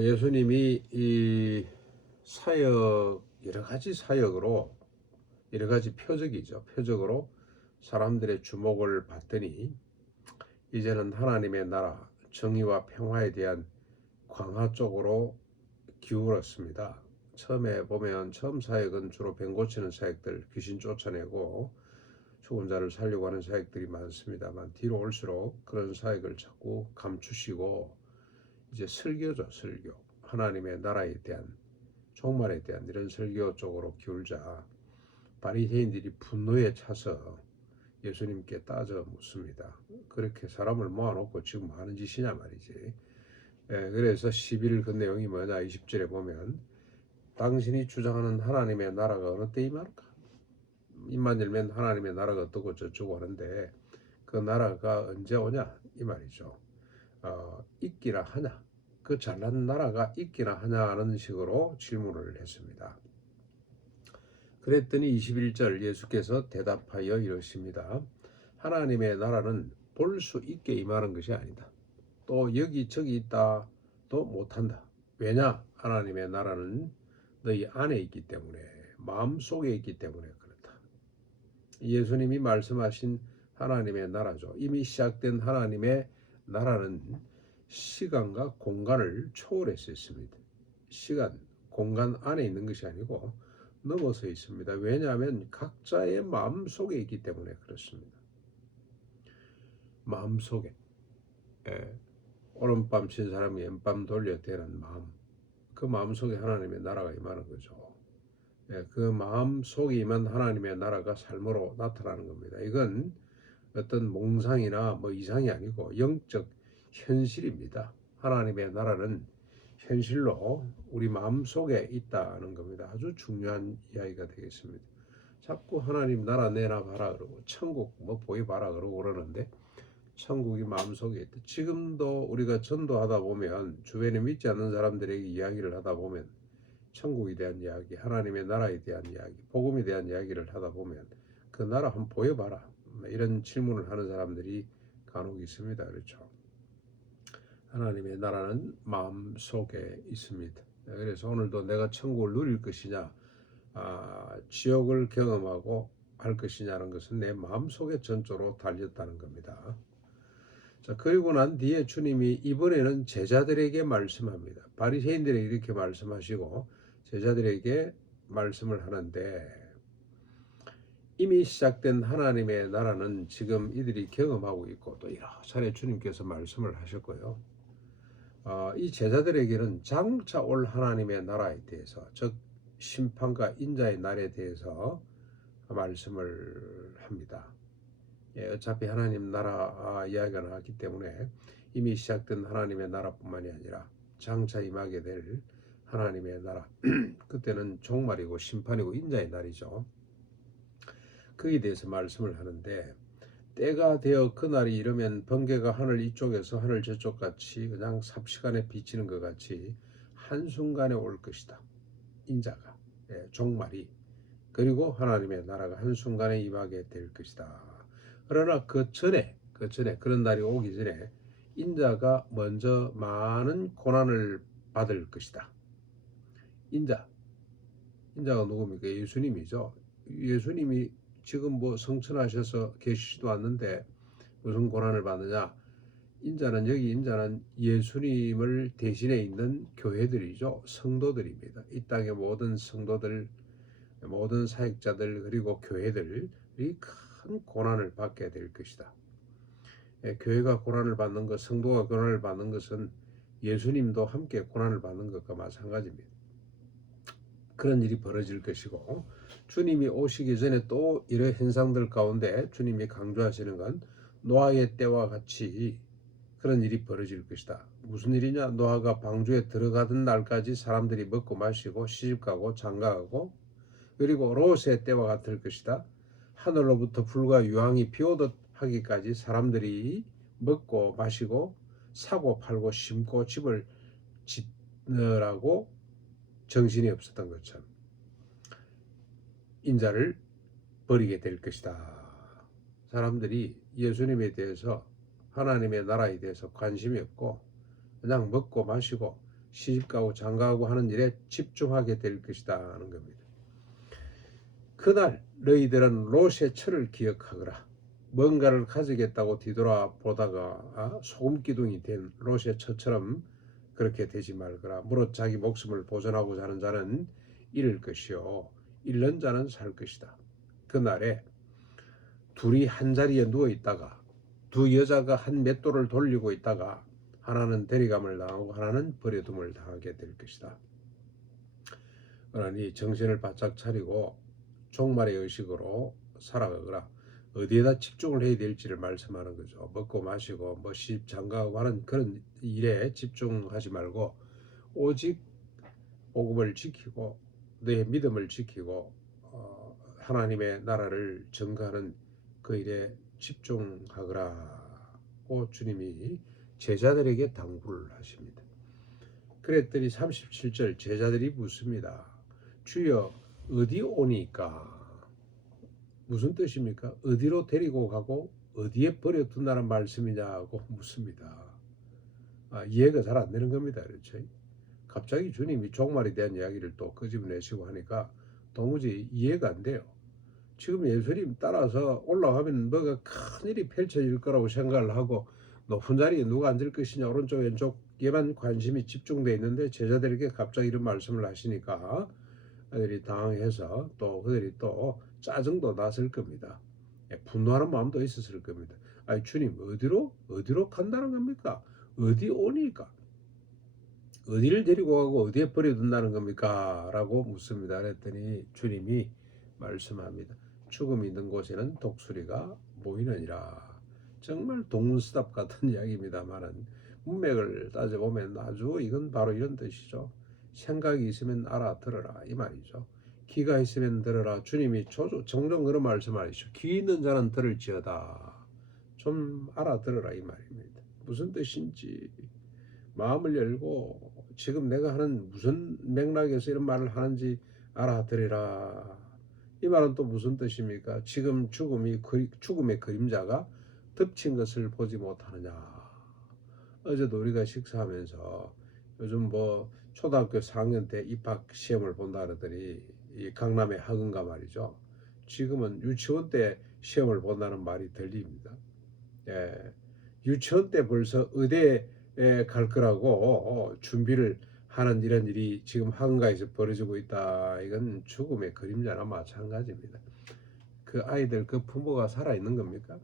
예수님이 이 사역, 여러 가지 사역으로, 여러 가지 표적으로 사람들의 주목을 받더니 이제는 하나님의 나라, 정의와 평화에 대한 광화 쪽으로 기울었습니다. 처음에 보면 처음 사역은 주로 병 고치는 사역들, 귀신 쫓아내고 죽은 자를 살려고 하는 사역들이 많습니다만, 뒤로 올수록 그런 사역을 자꾸 감추시고 이제 설교죠. 설교, 하나님의 나라에 대한, 종말에 대한 이런 설교 쪽으로 기울자 바리새인들이 분노에 차서 예수님께 따져 묻습니다. 그렇게 사람을 모아놓고 지금 뭐 하는 짓이냐 말이지. 그래서 11일 그 내용이 뭐냐, 20절에 보면 당신이 주장하는 하나님의 나라가 어느 때 임할까? 입만 열면 하나님의 나라가 어떻고 저쩌고 하는데 그 나라가 언제 오냐 이 말이죠. 있기나 하냐, 그 잘난 나라가 있기나 하냐는 식으로 질문을 했습니다. 그랬더니 21절 예수께서 대답하여 이러십니다. 하나님의 나라는 볼 수 있게 임하는 것이 아니다. 또 여기저기 있다 도 못한다. 왜냐? 하나님의 나라는 너희 안에 있기 때문에, 마음속에 있기 때문에 그렇다. 예수님이 말씀하신 하나님의 나라죠. 이미 시작된 하나님의 나라는 시간과 공간을 초월해서 있습니다. 시간, 공간 안에 있는 것이 아니고 넘어서 있습니다. 왜냐하면 각자의 마음속에 있기 때문에 그렇습니다. 마음속에, 오른밤 친 사람이 왼밤 돌려 대는 마음, 그 마음속에 하나님의 나라가 임하는 거죠. 그 마음속에 임한 하나님의 나라가 삶으로 나타나는 겁니다. 이건 어떤 몽상이나 뭐 이상이 아니고 영적 현실입니다. 하나님의 나라는 현실로 우리 마음속에 있다는 겁니다. 아주 중요한 이야기가 되겠습니다. 자꾸 하나님 나라 내놔봐라 그러고 천국 뭐 보여봐라 그러고 그러는데 천국이 마음속에 있다. 지금도 우리가 전도하다 보면 주변에 믿지 않는 사람들에게 이야기를 하다 보면 천국에 대한 이야기, 하나님의 나라에 대한 이야기, 복음에 대한 이야기를 하다 보면 그 나라 한번 보여봐라 이런 질문을 하는 사람들이 간혹 있습니다. 그렇죠? 하나님의 나라는 마음속에 있습니다. 그래서 오늘도 내가 천국을 누릴 것이냐, 지옥을 경험하고 할 것이냐는 것은 내 마음속에 전적으로 달렸다는 겁니다. 자, 그리고 난 뒤에 주님이 이번에는 제자들에게 말씀합니다. 바리새인들에게 이렇게 말씀하시고 제자들에게 말씀을 하는데, 이미 시작된 하나님의 나라는 지금 이들이 경험하고 있고 또 여러 차례 주님께서 말씀을 하셨고요. 이 제자들에게는 장차 올 하나님의 나라에 대해서, 즉 심판과 인자의 날에 대해서 말씀을 합니다. 어차피 하나님 나라 이야기가 나왔기 때문에 이미 시작된 하나님의 나라뿐만이 아니라 장차 임하게 될 하나님의 나라, 그때는 종말이고 심판이고 인자의 날이죠. 거기에 대해서 말씀을 하는데, 때가 되어 그날이 이르면 번개가 하늘 이쪽에서 하늘 저쪽 같이 그냥 삽시간에 비치는 것 같이 한순간에 올 것이다. 인자가, 종말이, 그리고 하나님의 나라가 한순간에 임하게 될 것이다. 그러나 그 전에 그런 날이 오기 전에 인자가 먼저 많은 고난을 받을 것이다. 인자가 누굽니까? 예수님이죠. 예수님이 지금 뭐 성천하셔서 계시지도 않는데 무슨 고난을 받느냐? 여기 인자는 예수님을 대신해 있는 교회들이죠. 성도들입니다. 이 땅의 모든 성도들, 모든 사역자들, 그리고 교회들이 큰 고난을 받게 될 것이다. 교회가 고난을 받는 것, 성도가 고난을 받는 것은 예수님도 함께 고난을 받는 것과 마찬가지입니다. 그런 일이 벌어질 것이고, 주님이 오시기 전에 또 이런 현상들 가운데 주님이 강조하시는 건 노아의 때와 같이 그런 일이 벌어질 것이다. 무슨 일이냐? 노아가 방주에 들어가던 날까지 사람들이 먹고 마시고 시집가고 장가가고, 그리고 롯의 때와 같을 것이다. 하늘로부터 불과 유황이 비오듯 하기까지 사람들이 먹고 마시고 사고 팔고 심고 집을 짓느라고 정신이 없었던 것처럼 인자를 버리게 될 것이다. 사람들이 예수님에 대해서, 하나님의 나라에 대해서 관심이 없고 그냥 먹고 마시고 시집가고 장가가고 하는 일에 집중하게 될 것이다 하는 겁니다. 그날 너희들은 롯의 철을 기억하거라. 뭔가를 가지겠다고 뒤돌아보다가 소금 기둥이 된 롯의 처처럼 그렇게 되지 말거라. 무릇 자기 목숨을 보존하고자 하는 자는 잃을 것이요 잃는 자는 살 것이다. 그날에 둘이 한 자리에 누워 있다가 두 여자가 한 맷돌을 돌리고 있다가 하나는 대리감을 당하고 하나는 버려둠을 당하게 될 것이다. 그러니 정신을 바짝 차리고 종말의 의식으로 살아가거라. 어디에다 집중을 해야 될지를 말씀하는 거죠. 먹고 마시고 뭐 시집 장가가고 하는 그런 일에 집중하지 말고 오직 복음을 지키고 너의 믿음을 지키고 하나님의 나라를 증거하는 그 일에 집중하거라고 주님이 제자들에게 당부를 하십니다. 그랬더니 37절 제자들이 묻습니다. 주여 어디 오니까? 무슨 뜻입니까? 어디로 데리고 가고 어디에 버려둔다는 말씀이냐고 묻습니다. 이해가 잘 안 되는 겁니다. 그렇죠? 갑자기 주님이 종말에 대한 이야기를 또 끄집어내시고 하니까 도무지 이해가 안 돼요. 지금 예수님 따라서 올라가면 뭐가 큰일이 펼쳐질 거라고 생각을 하고 높은 자리에 누가 앉을 것이냐 오른쪽 왼쪽에만 관심이 집중되어 있는데 제자들에게 갑자기 이런 말씀을 하시니까 그들이 당황해서 또 그들이 또 짜증도 났을 겁니다. 분노하는 마음도 있었을 겁니다. 아니 주님 어디로 간다는 겁니까? 어디 오니까? 어디를 데리고 가고 어디에 버려둔다는 겁니까? 라고 묻습니다. 그랬더니 주님이 말씀합니다. 죽음이 있는 곳에는 독수리가 모이느니라. 정말 동문서답 같은 이야기입니다만은 문맥을 따져보면 아주 이건 바로 이런 뜻이죠. 생각이 있으면 알아들어라 이 말이죠. 귀가 있으면 들어라. 주님이 종종 그런 말씀하시죠. 귀 있는 자는 들을지어다. 좀 알아들어라 이 말입니다. 무슨 뜻인지 마음을 열고 지금 내가 하는 무슨 맥락에서 이런 말을 하는지 알아들으라. 이 말은 또 무슨 뜻입니까? 지금 죽음의 그림자가 덮친 것을 보지 못하느냐. 어제도 우리가 식사하면서 요즘 뭐 초등학교 4학년 때 입학 시험을 본다 그러더니 이 강남의 학원가 말이죠. 지금은 유치원 때 시험을 본다는 말이 들립니다. 예, 유치원 때 벌써 의대에 갈 거라고 준비를 하는 이런 일이 지금 학원가에서 벌어지고 있다. 이건 죽음의 그림자나 마찬가지입니다. 그 아이들 그 부모가 살아있는 겁니까?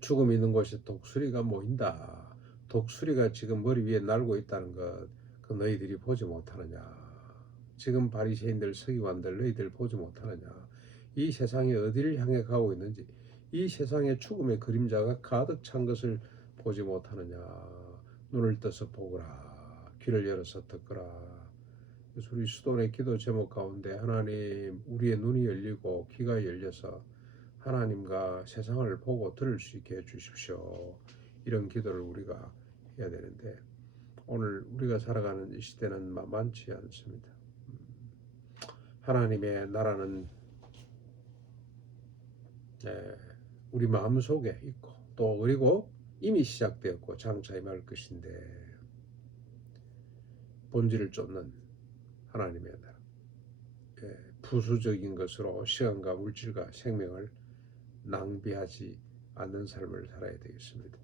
죽음이 있는 곳에 독수리가 모인다. 독수리가 지금 머리 위에 날고 있다는 것, 그 너희들이 보지 못하느냐? 지금 바리새인들, 서기관들 너희들 보지 못하느냐? 이 세상이 어디를 향해 가고 있는지, 이 세상에 죽음의 그림자가 가득 찬 것을 보지 못하느냐? 눈을 떠서 보거라. 귀를 열어서 듣거라. 그래서 우리 수도원의 기도 제목 가운데 하나님 우리의 눈이 열리고 귀가 열려서 하나님과 세상을 보고 들을 수 있게 해주십시오. 이런 기도를 우리가 해야 되는데 오늘 우리가 살아가는 이 시대는 만만치 않습니다. 하나님의 나라는 우리 마음속에 있고 또 그리고 이미 시작되었고 장차 임할 것인데 본질을 쫓는 하나님의 나라 부수적인 것으로 시간과 물질과 생명을 낭비하지 않는 삶을 살아야 되겠습니다.